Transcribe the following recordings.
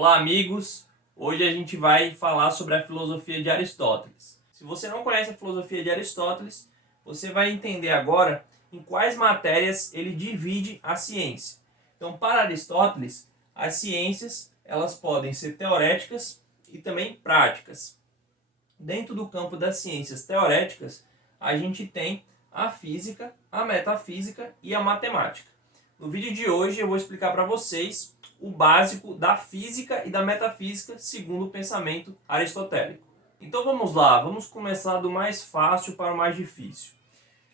Olá, amigos! Hoje a gente vai falar sobre a filosofia de Aristóteles. Se você não conhece a filosofia de Aristóteles, você vai entender agora em quais matérias ele divide a ciência. Então, para Aristóteles, as ciências elas podem ser teoréticas e também práticas. Dentro do campo das ciências teoréticas, a gente tem a física, a metafísica e a matemática. No vídeo de hoje eu vou explicar para vocês o básico da física e da metafísica segundo o pensamento aristotélico. Então vamos lá, vamos começar do mais fácil para o mais difícil.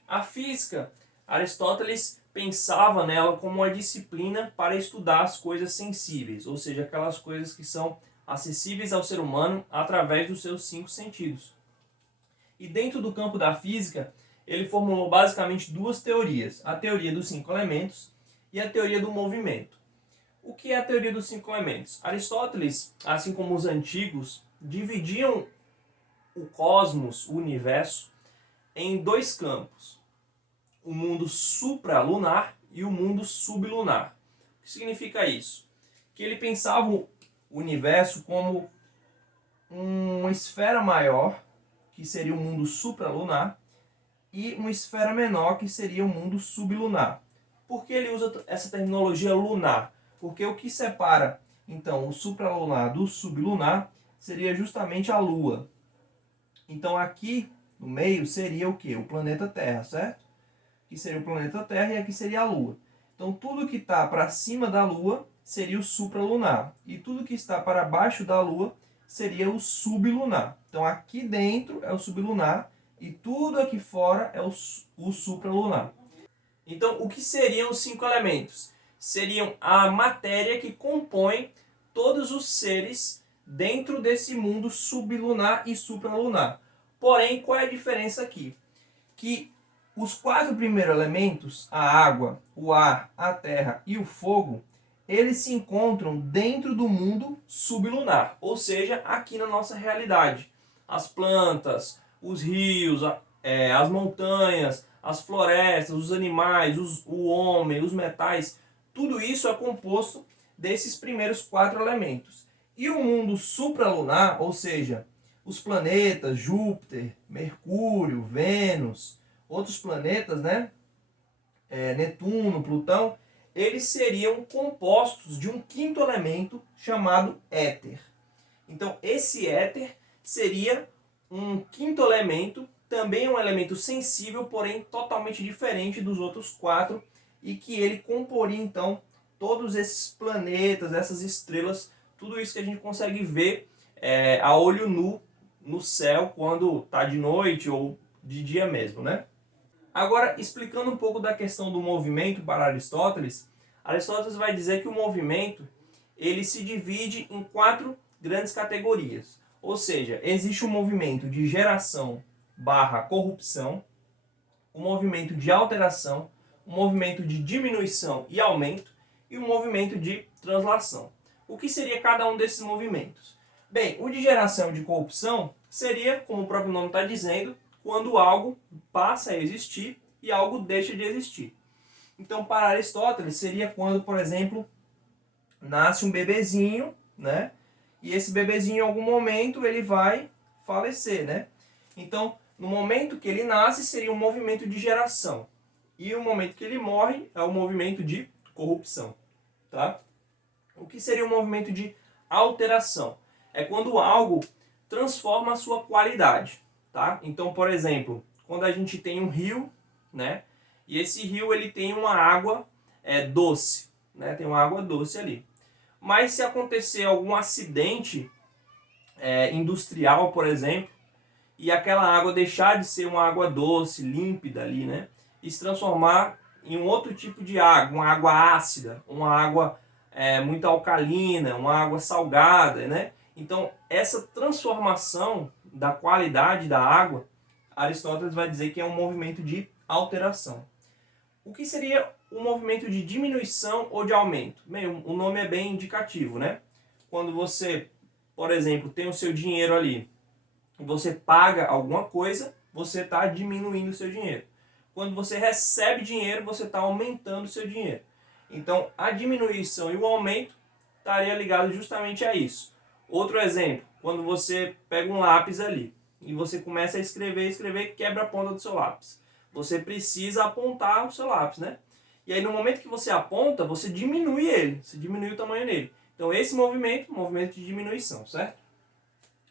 A física, Aristóteles pensava nela como uma disciplina para estudar as coisas sensíveis, ou seja, aquelas coisas que são acessíveis ao ser humano através dos seus 5 sentidos. E dentro do campo da física, ele formulou basicamente 2 teorias, a teoria dos 5 elementos e a teoria do movimento. O que é a teoria dos 5 elementos? Aristóteles, assim como os antigos, dividiam o cosmos, o universo, em 2 campos. O mundo supralunar e o mundo sublunar. O que significa isso? Que ele pensava o universo como uma esfera maior, que seria o mundo supralunar, e uma esfera menor, que seria o mundo sublunar. Por que ele usa essa terminologia lunar? Porque o que separa, então, o supralunar do sublunar seria justamente a Lua. Então, aqui no meio seria o quê? O planeta Terra, certo? Aqui seria o planeta Terra e aqui seria a Lua. Então, tudo que está para cima da Lua seria o supralunar. E tudo que está para baixo da Lua seria o sublunar. Então, aqui dentro é o sublunar e tudo aqui fora é o supralunar. Então, o que seriam os 5 elementos? Seriam a matéria que compõe todos os seres dentro desse mundo sublunar e supralunar. Porém, qual é a diferença aqui? Que os 4 primeiros elementos, a água, o ar, a terra e o fogo, eles se encontram dentro do mundo sublunar, ou seja, aqui na nossa realidade. As plantas, os rios, as montanhas, as florestas, os animais, o homem, os metais, tudo isso é composto desses primeiros 4 elementos. E o mundo supralunar, ou seja, os planetas, Júpiter, Mercúrio, Vênus, outros planetas, né? Netuno, Plutão, eles seriam compostos de um 5º elemento chamado éter. Então, esse éter seria um 5º elemento, também um elemento sensível, porém totalmente diferente dos outros 4, e que ele comporia, então, todos esses planetas, essas estrelas, tudo isso que a gente consegue ver a olho nu no céu quando está de noite ou de dia mesmo, né? Agora, explicando um pouco da questão do movimento para Aristóteles, Aristóteles vai dizer que o movimento ele se divide em 4 grandes categorias. Ou seja, existe o movimento de geração barra corrupção, o movimento de alteração, o movimento de diminuição e aumento e o movimento de translação. O que seria cada um desses movimentos? Bem, o de geração e de corrupção seria, como o próprio nome está dizendo, quando algo passa a existir e algo deixa de existir. Então, para Aristóteles, seria quando, por exemplo, nasce um bebezinho, né? E esse bebezinho, em algum momento, ele vai falecer, né? Então, no momento que ele nasce, seria um movimento de geração. E o momento que ele morre é o movimento de corrupção, tá? O que seria um movimento de alteração? É quando algo transforma a sua qualidade, tá? Então, por exemplo, quando a gente tem um rio, né? E esse rio ele tem uma água doce, né? Tem uma água doce ali. Mas se acontecer algum acidente industrial, por exemplo, e aquela água deixar de ser uma água doce, límpida ali, né? E se transformar em um outro tipo de água, uma água ácida, uma água muito alcalina, uma água salgada, né? Então, essa transformação da qualidade da água, Aristóteles vai dizer que é um movimento de alteração. O que seria um movimento de diminuição ou de aumento? Bem, o nome é bem indicativo, né? Quando você, por exemplo, tem o seu dinheiro ali, e você paga alguma coisa, você está diminuindo o seu dinheiro. Quando você recebe dinheiro, você está aumentando o seu dinheiro. Então, a diminuição e o aumento estaria ligado justamente a isso. Outro exemplo, quando você pega um lápis ali e você começa a escrever, quebra a ponta do seu lápis. Você precisa apontar o seu lápis, né? E aí no momento que você aponta, você diminui ele, você diminui o tamanho dele. Então esse movimento de diminuição, certo?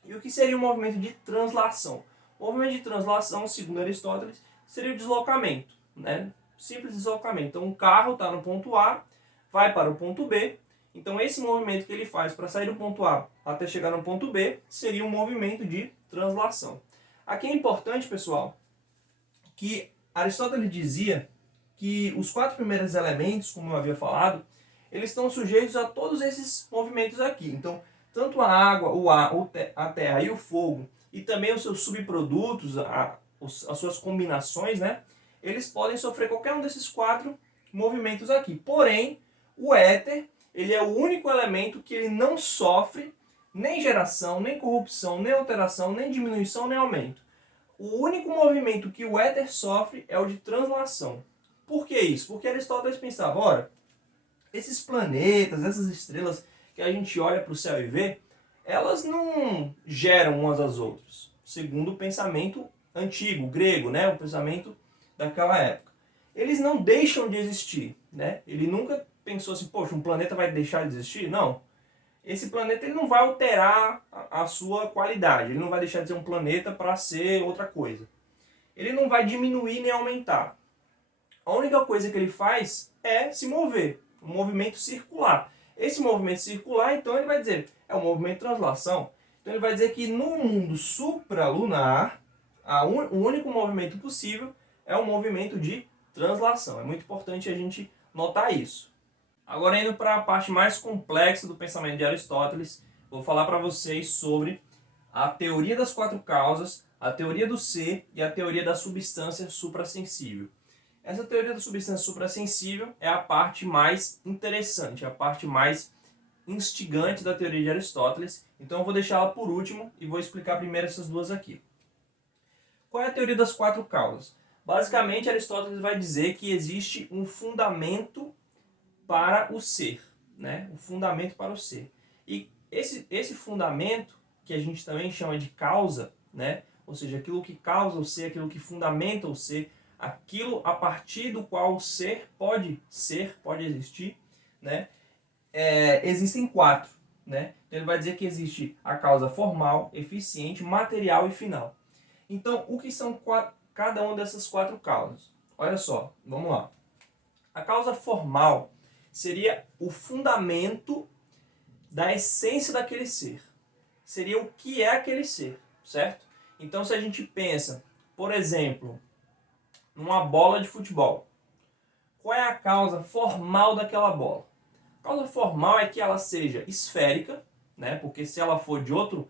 E o que seria um movimento de translação? O movimento de translação, segundo Aristóteles, seria o deslocamento, né? Simples deslocamento. Então um carro está no ponto A, vai para o ponto B. Então esse movimento que ele faz para sair do ponto A até chegar no ponto B seria um movimento de translação. Aqui é importante, pessoal, que Aristóteles dizia que os 4 primeiros elementos, como eu havia falado, eles estão sujeitos a todos esses movimentos aqui. Então, tanto a água, o ar, a terra e o fogo, e também os seus subprodutos, as suas combinações, né? Eles podem sofrer qualquer um desses 4 movimentos aqui. Porém, o éter, ele é o único elemento que ele não sofre nem geração, nem corrupção, nem alteração, nem diminuição, nem aumento. O único movimento que o éter sofre é o de translação. Por que isso? Porque Aristóteles pensava, ora, esses planetas, essas estrelas que a gente olha para o céu e vê, elas não geram umas às outras, segundo o pensamento antigo, grego, né? O pensamento daquela época. Eles não deixam de existir, né? Ele nunca pensou assim, poxa, um planeta vai deixar de existir? Não. Esse planeta ele não vai alterar a sua qualidade, ele não vai deixar de ser um planeta para ser outra coisa. Ele não vai diminuir nem aumentar. A única coisa que ele faz é se mover, um movimento circular. Esse movimento circular, então, ele vai dizer, é um movimento de translação. Então, ele vai dizer que no mundo supralunar, o único movimento possível é um movimento de translação. É muito importante a gente notar isso. Agora, indo para a parte mais complexa do pensamento de Aristóteles, vou falar para vocês sobre a teoria das 4 causas, a teoria do ser e a teoria da substância suprassensível. Essa teoria da substância suprassensível é a parte mais interessante, a parte mais instigante da teoria de Aristóteles. Então eu vou deixá-la por último e vou explicar primeiro essas duas aqui. Qual é a teoria das 4 causas? Basicamente, Aristóteles vai dizer que existe um fundamento para o ser, né? O fundamento para o ser. E esse fundamento, que a gente também chama de causa, né? Ou seja, aquilo que causa o ser, aquilo que fundamenta o ser, aquilo a partir do qual o ser, pode existir, né? Existem 4, né? Então ele vai dizer que existe a causa formal, eficiente, material e final. Então, o que são cada uma dessas 4 causas? Olha só, vamos lá. A causa formal seria o fundamento da essência daquele ser. Seria o que é aquele ser, certo? Então, se a gente pensa, por exemplo, numa bola de futebol, qual é a causa formal daquela bola? A causa formal é que ela seja esférica, né? Porque se ela for de outro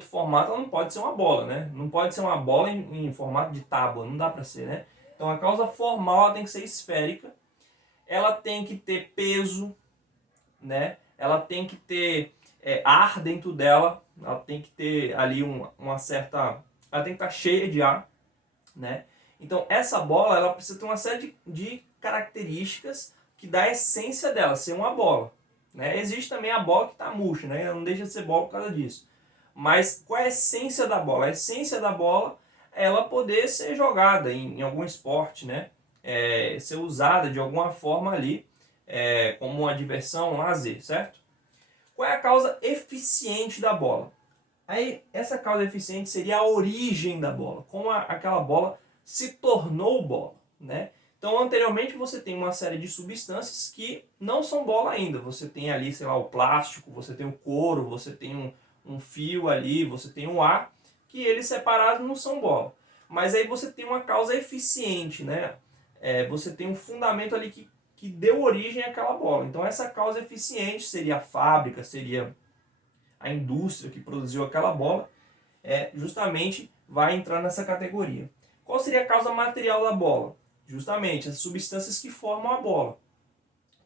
formato, ela não pode ser uma bola, né? Não pode ser uma bola em formato de tábua, não dá para ser, né? Então a causa formal ela tem que ser esférica, ela tem que ter peso, né? Ela tem que ter ar dentro dela, ela tem que ter ali uma certa... Ela tem que estar cheia de ar, né? Então essa bola ela precisa ter uma série de características que dá a essência dela, ser uma bola, né? Existe também a bola que está murcha, né? Não deixa de ser bola por causa disso. Mas qual é a essência da bola? A essência da bola é ela poder ser jogada em algum esporte, né? Ser usada de alguma forma ali como uma diversão, um lazer, certo? Qual é a causa eficiente da bola? Aí, essa causa eficiente seria a origem da bola, como aquela bola se tornou bola, né? Então, anteriormente você tem uma série de substâncias que não são bola ainda. Você tem ali, sei lá, o plástico, você tem o couro, você tem um fio ali, você tem o ar, que eles separados não são bola. Mas aí você tem uma causa eficiente, né? Você tem um fundamento ali que deu origem àquela bola. Então essa causa eficiente seria a fábrica, seria a indústria que produziu aquela bola, justamente vai entrar nessa categoria. Qual seria a causa material da bola? Justamente as substâncias que formam a bola.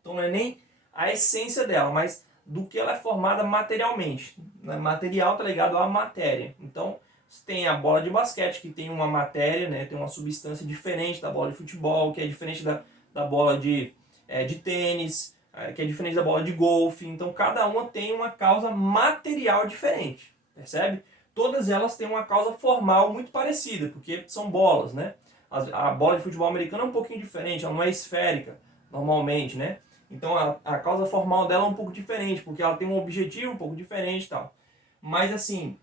Então não é nem a essência dela, mas do que ela é formada materialmente. Material está ligado à matéria. Então você tem a bola de basquete, que tem uma matéria, né, tem uma substância diferente da bola de futebol, que é diferente da bola de tênis. que é diferente da bola de golfe. Então cada uma tem uma causa material diferente, percebe? Todas elas têm uma causa formal muito parecida, porque são bolas, né? A bola de futebol americano é um pouquinho diferente, ela não é esférica, normalmente, né? Então a causa formal dela é um pouco diferente, porque ela tem um objetivo um pouco diferente e tal. Mas assim,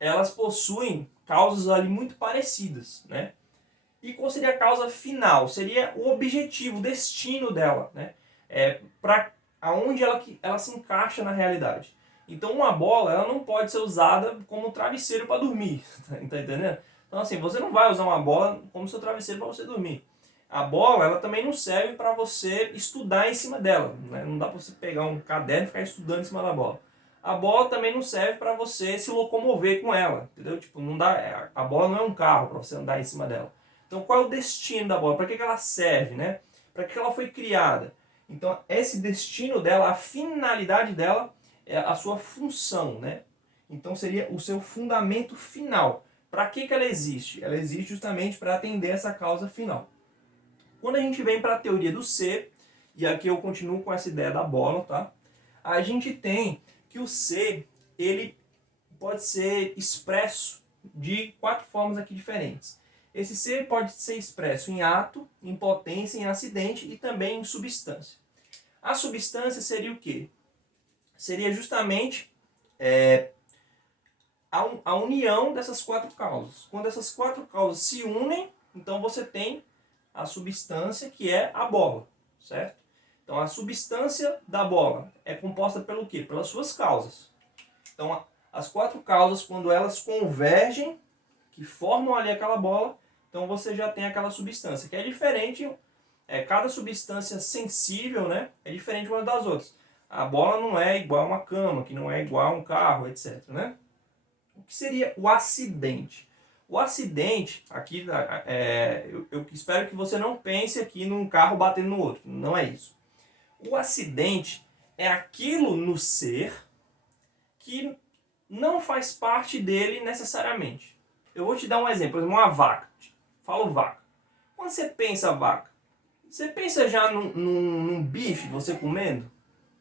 elas possuem causas ali muito parecidas, né? E qual seria a causa final? Seria o objetivo, o destino dela, né? Para aonde ela se encaixa na realidade. Então uma bola ela não pode ser usada como travesseiro para dormir, tá entendendo? Então assim, você não vai usar uma bola como seu travesseiro para você dormir. A bola ela também não serve para você estudar em cima dela, né? Não dá para você pegar um caderno e ficar estudando em cima da bola. A bola também não serve para você se locomover com ela, entendeu? Tipo, não dá, a bola não é um carro para você andar em cima dela. Então qual é o destino da bola? Para que ela serve, né? Para que ela foi criada? Então esse destino dela, a finalidade dela é a sua função, né? Então seria o seu fundamento final. Para que ela existe? Ela existe justamente para atender essa causa final. Quando a gente vem para a teoria do ser, e aqui eu continuo com essa ideia da bola, tá? A gente tem que o ser, ele pode ser expresso de 4 formas aqui diferentes. Esse ser pode ser expresso em ato, em potência, em acidente e também em substância. A substância seria o quê? Seria justamente a união dessas 4 causas. Quando essas 4 causas se unem, então você tem a substância que é a bola, certo? Então a substância da bola é composta pelo quê? Pelas suas causas. Então as 4 causas, quando elas convergem, que formam ali aquela bola, então você já tem aquela substância, que é diferente, cada substância sensível, né, é diferente uma das outras. A bola não é igual a uma cama, que não é igual a um carro, etc, né? O que seria o acidente? O acidente, aqui, eu espero que você não pense aqui num carro batendo no outro, não é isso. O acidente é aquilo no ser que não faz parte dele necessariamente. Eu vou te dar um exemplo, uma vaca. Falo vaca. Quando você pensa vaca, você pensa já num bife você comendo?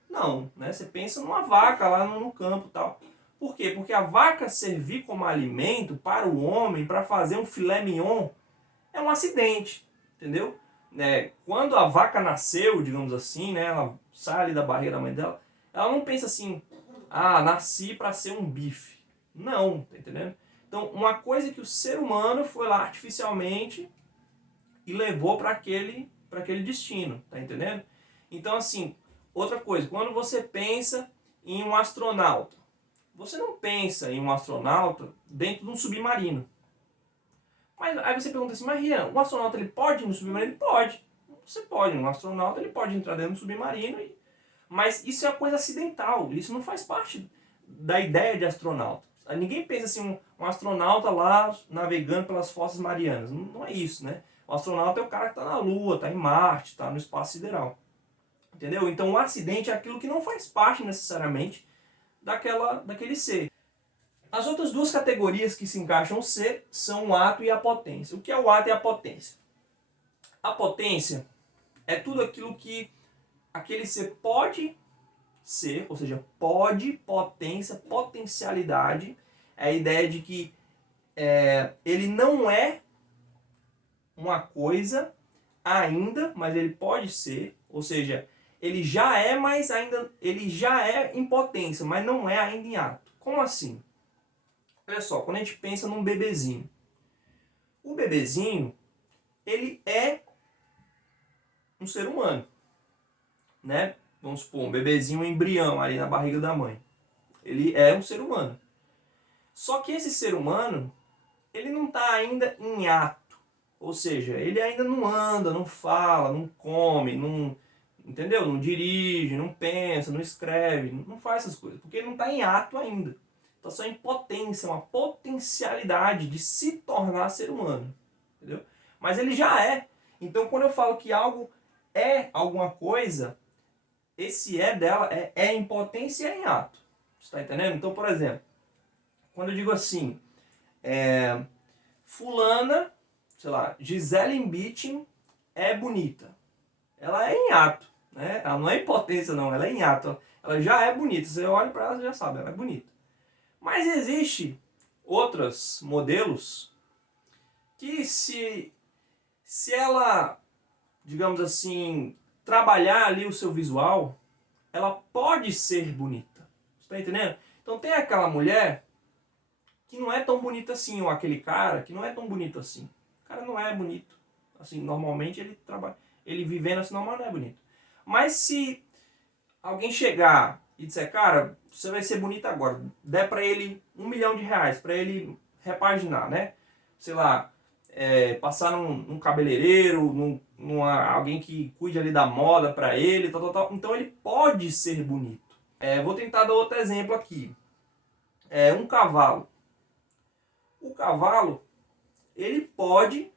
Não, né? Você pensa numa vaca lá no campo e tal. Por quê? Porque a vaca servir como alimento para o homem, para fazer um filé mignon, é um acidente, entendeu? Quando a vaca nasceu, digamos assim, né, ela sai ali da barriga da mãe dela, ela não pensa assim, nasci para ser um bife. Não, tá entendendo? Então, uma coisa que o ser humano foi lá artificialmente e levou para aquele destino, tá entendendo? Então, assim, outra coisa, quando você pensa em um astronauta, você não pensa em um astronauta dentro de um submarino. Mas aí você pergunta assim, mas Rian, um astronauta ele pode ir no submarino? Pode. Você pode, um astronauta ele pode entrar dentro do submarino, mas isso é uma coisa acidental, isso não faz parte da ideia de astronauta. Ninguém pensa assim, um astronauta lá navegando pelas fossas marianas. Não é isso, né? O astronauta é o cara que está na Lua, está em Marte, está no espaço sideral. Entendeu? Então o acidente é aquilo que não faz parte necessariamente daquele ser. As outras 2 categorias que se encaixam no ser são o ato e a potência. O que é o ato e a potência? A potência é tudo aquilo que aquele ser pode ser, ou seja, pode, potência, potencialidade. É a ideia de que ele não é uma coisa ainda, mas ele pode ser, ou seja, ele já é, mas ainda ele já é em potência, mas não é ainda em ato. Como assim? Olha só, quando a gente pensa num bebezinho, o bebezinho ele é um ser humano, né? Vamos supor, um bebezinho, um embrião ali na barriga da mãe. Ele é um ser humano. Só que esse ser humano, ele não está ainda em ato. Ou seja, ele ainda não anda, não fala, não come, não, entendeu? Não dirige, não pensa, não escreve, não faz essas coisas. Porque ele não está em ato ainda. Está só em potência, uma potencialidade de se tornar ser humano. Entendeu? Mas ele já é. Então quando eu falo que algo é alguma coisa, esse dela é em potência e é em ato. Você está entendendo? Então, por exemplo, quando eu digo assim, sei lá, Gisele Bündchen é bonita. Ela é em ato, né? Ela não é em potência não, ela é em ato. Ela já é bonita, você olha para ela e já sabe, ela é bonita. Mas existe outros modelos que se ela, digamos assim, trabalhar ali o seu visual, ela pode ser bonita. Você tá entendendo? Então tem aquela mulher que não é tão bonita assim, ou aquele cara que não é tão bonito assim. O cara não é bonito. Assim, normalmente ele trabalha, ele vivendo assim normal não é bonito. Mas se alguém chegar e disser, cara, você vai ser bonita agora, der pra ele R$ 1 milhão pra ele repaginar, né? Sei lá, passar num cabeleireiro, alguém que cuide ali da moda pra ele, tal, tal, tal. Então ele pode ser bonito. Vou tentar dar outro exemplo aqui. Um cavalo. O cavalo, ele pode,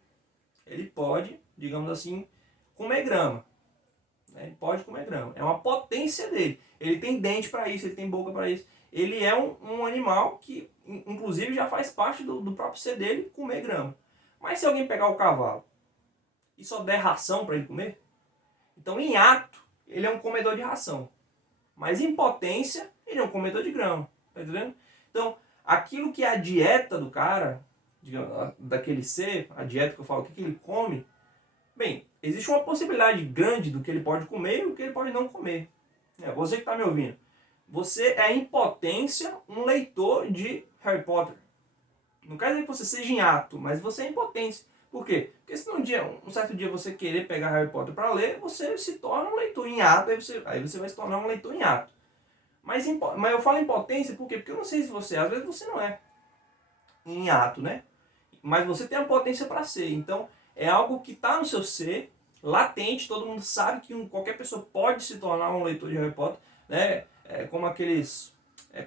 digamos assim, comer grama. Né? Ele pode comer grama. É uma potência dele. Ele tem dente para isso, ele tem boca para isso. Ele é um animal que, inclusive, já faz parte do próprio ser dele comer grama. Mas se alguém pegar o cavalo e só der ração para ele comer, então em ato ele é um comedor de ração. Mas em potência ele é um comedor de grama. Tá entendendo? Então, aquilo que é a dieta do cara, digamos, daquele ser, a dieta que eu falo, o que ele come, bem, existe uma possibilidade grande do que ele pode comer e do que ele pode não comer. Você que está me ouvindo, você é em potência um leitor de Harry Potter. Não quer dizer que você seja em ato, mas você é em potência. Por quê? Porque se um certo dia você querer pegar Harry Potter para ler, você se torna um leitor em ato, aí você vai se tornar um leitor em ato. Mas eu falo em potência por quê? Porque eu não sei se você, às vezes você não é em ato, né? Mas você tem a potência para ser. Então, é algo que está no seu ser, latente, todo mundo sabe que qualquer pessoa pode se tornar um leitor de Harry Potter, né? Como aqueles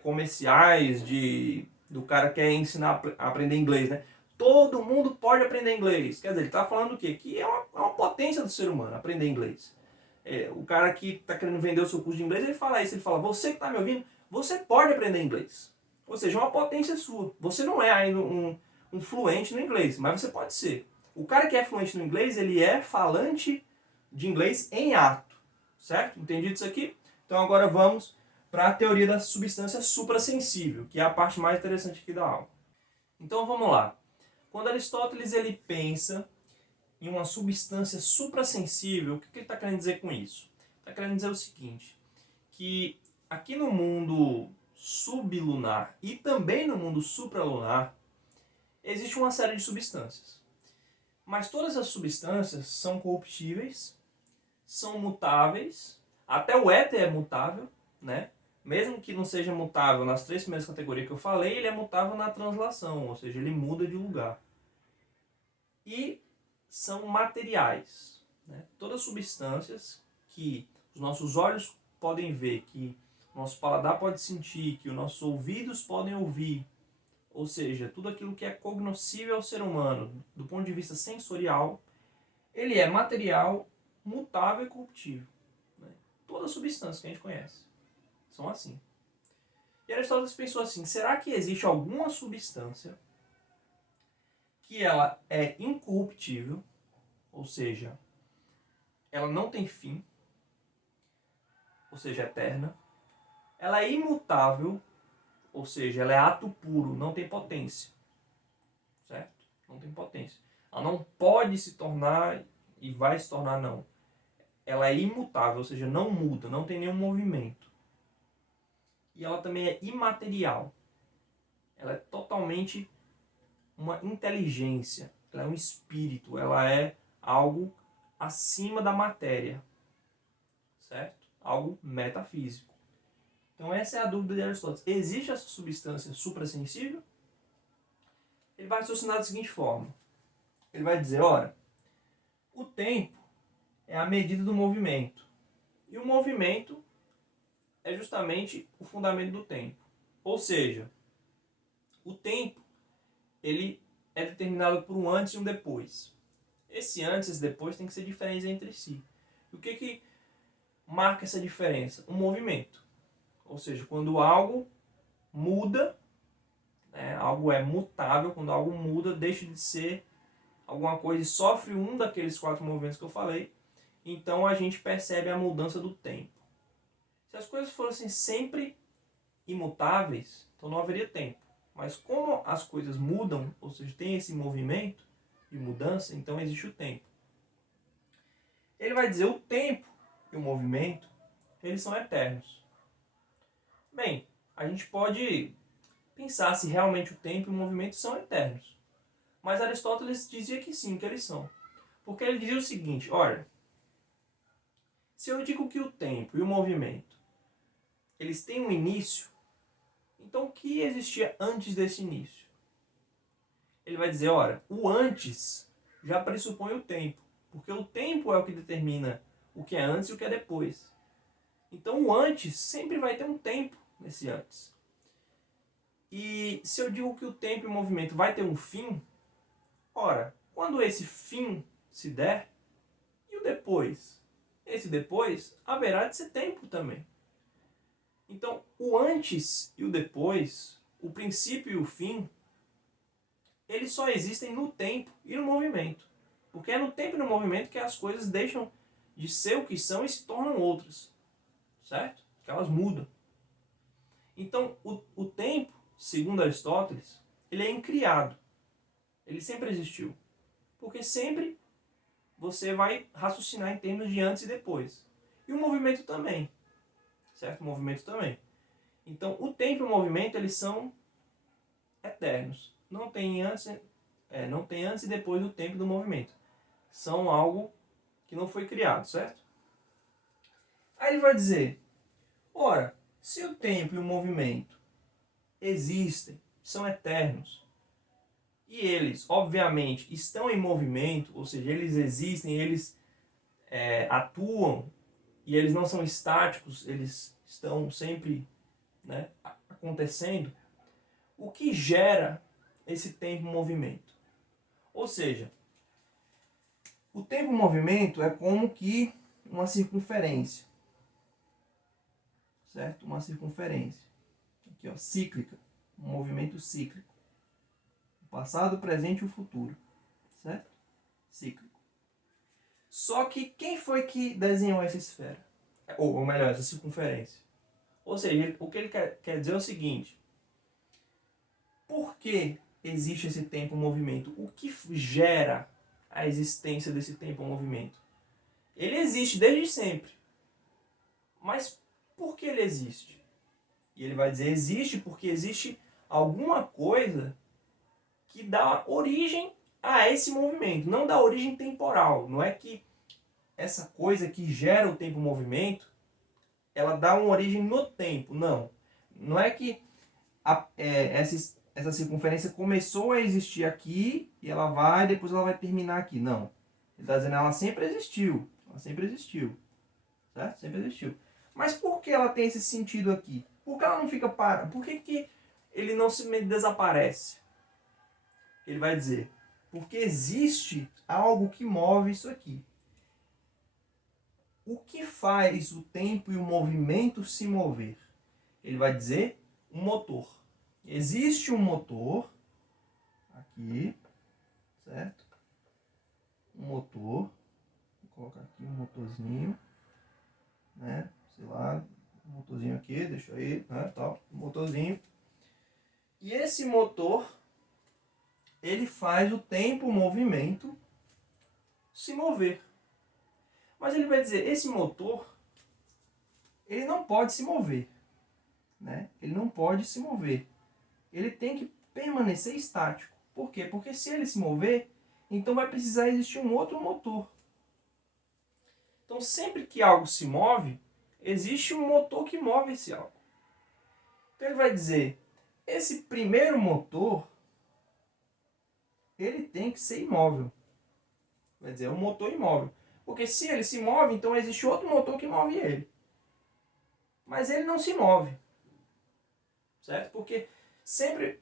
comerciais do cara que quer ensinar a aprender inglês, né? Todo mundo pode aprender inglês. Quer dizer, ele está falando o quê? Que é uma potência do ser humano, aprender inglês. O cara que está querendo vender o seu curso de inglês, ele fala isso, ele fala, você que está me ouvindo, você pode aprender inglês. Ou seja, uma potência sua. Você não é ainda um fluente no inglês, mas você pode ser. O cara que é fluente no inglês, ele é falante de inglês em ato. Certo? Entendido isso aqui? Então agora vamos para a teoria da substância suprassensível, que é a parte mais interessante aqui da aula. Então vamos lá. Quando Aristóteles ele pensa em uma substância suprassensível, o que ele está querendo dizer com isso? Está querendo dizer o seguinte, que aqui no mundo sublunar e também no mundo supralunar, existe uma série de substâncias. Mas todas as substâncias são corruptíveis, são mutáveis, até o éter é mutável, né? Mesmo que não seja mutável nas 3 primeiras categorias que eu falei, ele é mutável na translação, ou seja, ele muda de lugar. E são materiais, né? Todas substâncias que os nossos olhos podem ver, que o nosso paladar pode sentir, que os nossos ouvidos podem ouvir, ou seja, tudo aquilo que é cognoscível ao ser humano do ponto de vista sensorial, ele é material, mutável e corruptível. Né? Todas as substâncias que a gente conhece são assim. E Aristóteles pensou assim, será que existe alguma substância que ela é incorruptível, ou seja, ela não tem fim, ou seja, eterna, ela é imutável, ou seja, ela é ato puro, não tem potência, certo? Não tem potência. Ela não pode se tornar e vai se tornar não. Ela é imutável, ou seja, não muda, não tem nenhum movimento. E ela também é imaterial. Ela é totalmente uma inteligência, ela é um espírito, ela é algo acima da matéria, certo? Algo metafísico. Então essa é a dúvida de Aristóteles. Existe essa substância suprassensível? Ele vai raciocinar da seguinte forma. Ele vai dizer, ora, o tempo é a medida do movimento. E o movimento é justamente o fundamento do tempo. Ou seja, o tempo ele é determinado por um antes e um depois. Esse antes e esse depois tem que ser diferentes entre si. E o que marca essa diferença? Um movimento. Ou seja, quando algo muda, né, algo é mutável, quando algo muda, deixa de ser alguma coisa e sofre um daqueles 4 movimentos que eu falei, então a gente percebe a mudança do tempo. Se as coisas fossem sempre imutáveis, então não haveria tempo. Mas como as coisas mudam, ou seja, tem esse movimento de mudança, então existe o tempo. Ele vai dizer o tempo e o movimento, eles são eternos. Bem, a gente pode pensar se realmente o tempo e o movimento são eternos. Mas Aristóteles dizia que sim, que eles são. Porque ele dizia o seguinte, olha, se eu digo que o tempo e o movimento, eles têm um início, então o que existia antes desse início? Ele vai dizer, olha, o antes já pressupõe o tempo. Porque o tempo é o que determina o que é antes e o que é depois. Então o antes sempre vai ter um tempo nesse antes. E se eu digo que o tempo e o movimento vai ter um fim, ora, quando esse fim se der, e o depois? Esse depois haverá de ser tempo também. Então, o antes e o depois, o princípio e o fim, eles só existem no tempo e no movimento. Porque é no tempo e no movimento que as coisas deixam de ser o que são e se tornam outras. Certo? Que elas mudam. Então, o tempo, segundo Aristóteles, ele é incriado. Ele sempre existiu. Porque sempre você vai raciocinar em termos de antes e depois. E o movimento também. Certo? O movimento também. Então, o tempo e o movimento, eles são eternos. Não tem antes e depois do tempo e do movimento. São algo que não foi criado, certo? Aí ele vai dizer, ora, se o tempo e o movimento existem, são eternos, e eles, obviamente, estão em movimento, ou seja, eles existem, eles atuam, e eles não são estáticos, eles estão sempre, né, acontecendo, o que gera esse tempo-movimento? Ou seja, o tempo-movimento é como que uma circunferência, certo? Uma circunferência, aqui ó, cíclica, um movimento cíclico. O passado, o presente e o futuro, certo? Cíclico. Só que quem foi que desenhou essa esfera? Ou melhor, essa circunferência? Ou seja, o que ele quer dizer é o seguinte, por que existe esse tempo-movimento? O que gera a existência desse tempo-movimento? Ele existe desde sempre. Mas por que ele existe? E ele vai dizer, existe porque existe alguma coisa que dá origem a esse movimento. Não dá origem temporal. Não é que essa coisa que gera o tempo-movimento, ela dá uma origem no tempo. Não. Não é que essa circunferência começou a existir aqui e ela vai, depois ela vai terminar aqui. Não. Ele está dizendo, ela sempre existiu. Ela sempre existiu. Certo? Sempre existiu. Mas por que ela tem esse sentido aqui? Por que ela não fica parada? Por que ele não simplesmente desaparece? Ele vai dizer, porque existe algo que move isso aqui. O que faz o tempo e o movimento se mover? Ele vai dizer um motor. Existe um motor aqui, certo? Um motor. Vou colocar aqui um motorzinho, né? Sei lá, um motorzinho aqui, deixa aí, né? Tal, um motorzinho. E esse motor, ele faz o tempo, o movimento se mover. Mas ele vai dizer, esse motor, ele não pode se mover, né? Ele não pode se mover. Ele tem que permanecer estático. Por quê? Porque se ele se mover, então vai precisar existir um outro motor. Então sempre que algo se move, existe um motor que move esse algo. Então ele vai dizer, esse primeiro motor, ele tem que ser imóvel. Vai dizer, é um motor imóvel. Porque se ele se move, então existe outro motor que move ele. Mas ele não se move. Certo? Porque sempre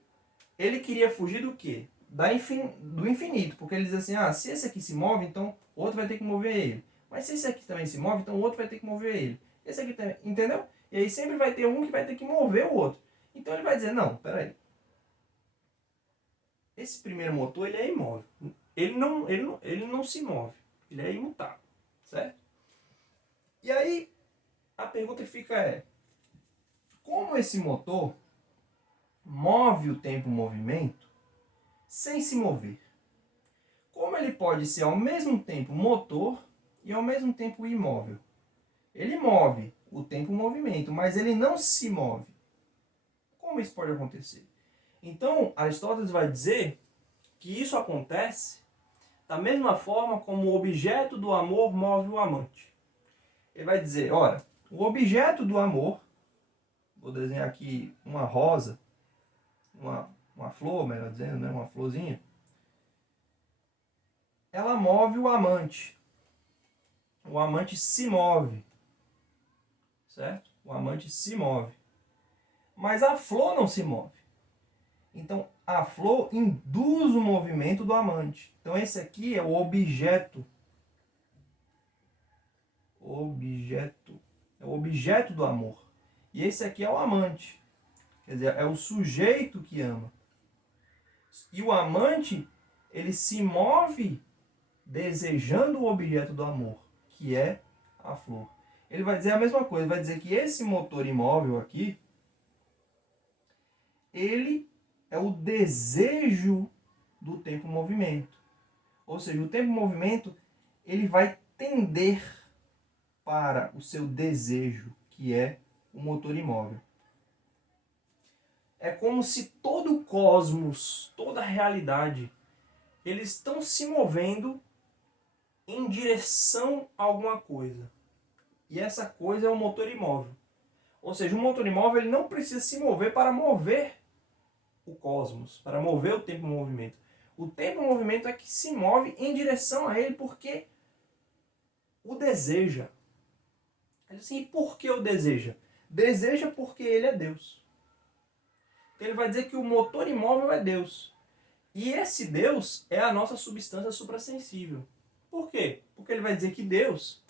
ele queria fugir do quê? Do infinito. Porque ele diz assim, se esse aqui se move, então o outro vai ter que mover ele. Mas se esse aqui também se move, então o outro vai ter que mover ele. Esse aqui também, entendeu? E aí sempre vai ter um que vai ter que mover o outro. Então ele vai dizer, não, peraí. Esse primeiro motor, ele é imóvel. Ele não se move. Ele é imutável. Certo? E aí, a pergunta que fica é, como esse motor move o tempo-movimento sem se mover? Como ele pode ser ao mesmo tempo motor e ao mesmo tempo imóvel? Ele move o tempo-movimento, mas ele não se move. Como isso pode acontecer? Então, Aristóteles vai dizer que isso acontece da mesma forma como o objeto do amor move o amante. Ele vai dizer, olha, o objeto do amor, vou desenhar aqui uma rosa, uma flor, melhor dizendo, né, uma florzinha, ela move o amante. O amante se move, certo? O amante se move. Mas a flor não se move. Então, a flor induz o movimento do amante. Então, esse aqui é o objeto. É o objeto do amor. E esse aqui é o amante. Quer dizer, é o sujeito que ama. E o amante, ele se move desejando o objeto do amor, que é a flor. Ele vai dizer a mesma coisa, vai dizer que esse motor imóvel aqui, ele é o desejo do tempo-movimento. Ou seja, o tempo-movimento, ele vai tender para o seu desejo, que é o motor imóvel. É como se todo o cosmos, toda a realidade, eles estão se movendo em direção a alguma coisa. E essa coisa é o motor imóvel. Ou seja, o motor imóvel ele não precisa se mover para mover o cosmos, para mover o tempo em movimento. O tempo em movimento é que se move em direção a ele porque o deseja. Ele assim, e por que o deseja? Deseja porque ele é Deus. Então ele vai dizer que o motor imóvel é Deus. E esse Deus é a nossa substância suprassensível. Por quê? Porque ele vai dizer que Deus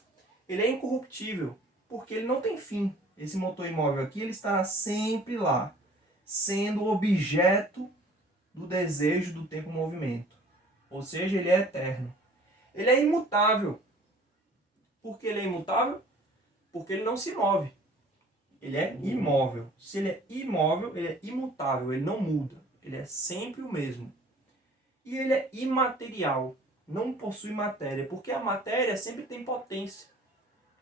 ele é incorruptível, porque ele não tem fim. Esse motor imóvel aqui ele estará sempre lá, sendo objeto do desejo do tempo-movimento. Ou seja, ele é eterno. Ele é imutável. Por que ele é imutável? Porque ele não se move. Ele é imóvel. Se ele é imóvel, ele é imutável, ele não muda. Ele é sempre o mesmo. E ele é imaterial, não possui matéria, porque a matéria sempre tem potência.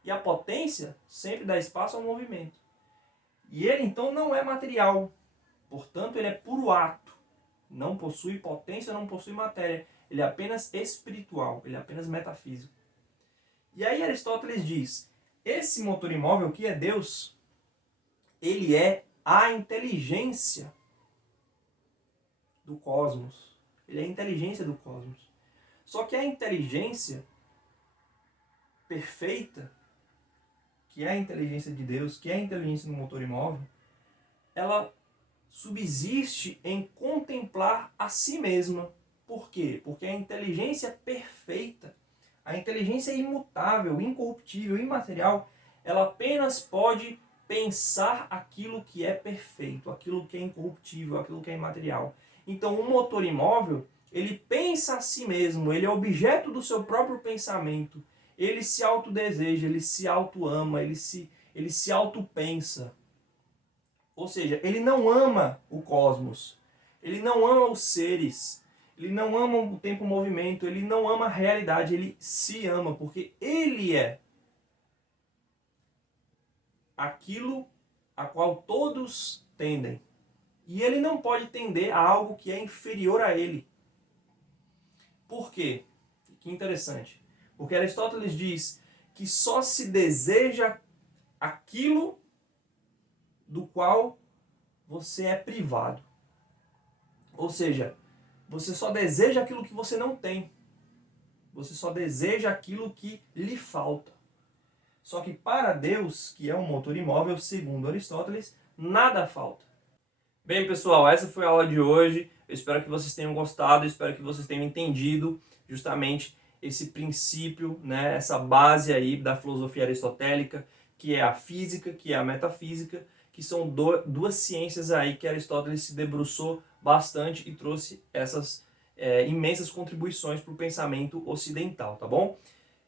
E a potência sempre dá espaço ao movimento. E ele então não é material, portanto ele é puro ato. Não possui potência, não possui matéria. Ele é apenas espiritual, ele é apenas metafísico. E aí Aristóteles diz, esse motor imóvel que é Deus, ele é a inteligência do cosmos. Ele é a inteligência do cosmos. Só que a inteligência perfeita, que é a inteligência de Deus, que é a inteligência do motor imóvel, ela subsiste em contemplar a si mesma. Por quê? Porque a inteligência perfeita, a inteligência imutável, incorruptível, imaterial, ela apenas pode pensar aquilo que é perfeito, aquilo que é incorruptível, aquilo que é imaterial. Então, o motor imóvel, ele pensa a si mesmo, ele é objeto do seu próprio pensamento, ele se autodeseja, ele se autoama, ele se autopensa. Ou seja, ele não ama o cosmos, ele não ama os seres, ele não ama o tempo-movimento, ele não ama a realidade, ele se ama, porque ele é aquilo a qual todos tendem. E ele não pode tender a algo que é inferior a ele. Por quê? Que interessante. Porque Aristóteles diz que só se deseja aquilo do qual você é privado. Ou seja, você só deseja aquilo que você não tem. Você só deseja aquilo que lhe falta. Só que para Deus, que é um motor imóvel, segundo Aristóteles, nada falta. Bem, pessoal, essa foi a aula de hoje. Eu espero que vocês tenham gostado, espero que vocês tenham entendido justamente esse princípio, né, essa base aí da filosofia aristotélica, que é a física, que é a metafísica, que são duas ciências aí que Aristóteles se debruçou bastante e trouxe essas imensas contribuições para o pensamento ocidental, tá bom?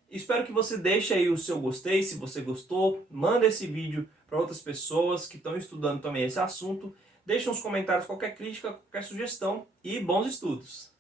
Espero que você deixe aí o seu gostei, se você gostou, manda esse vídeo para outras pessoas que estão estudando também esse assunto. Deixe nos comentários qualquer crítica, qualquer sugestão e bons estudos!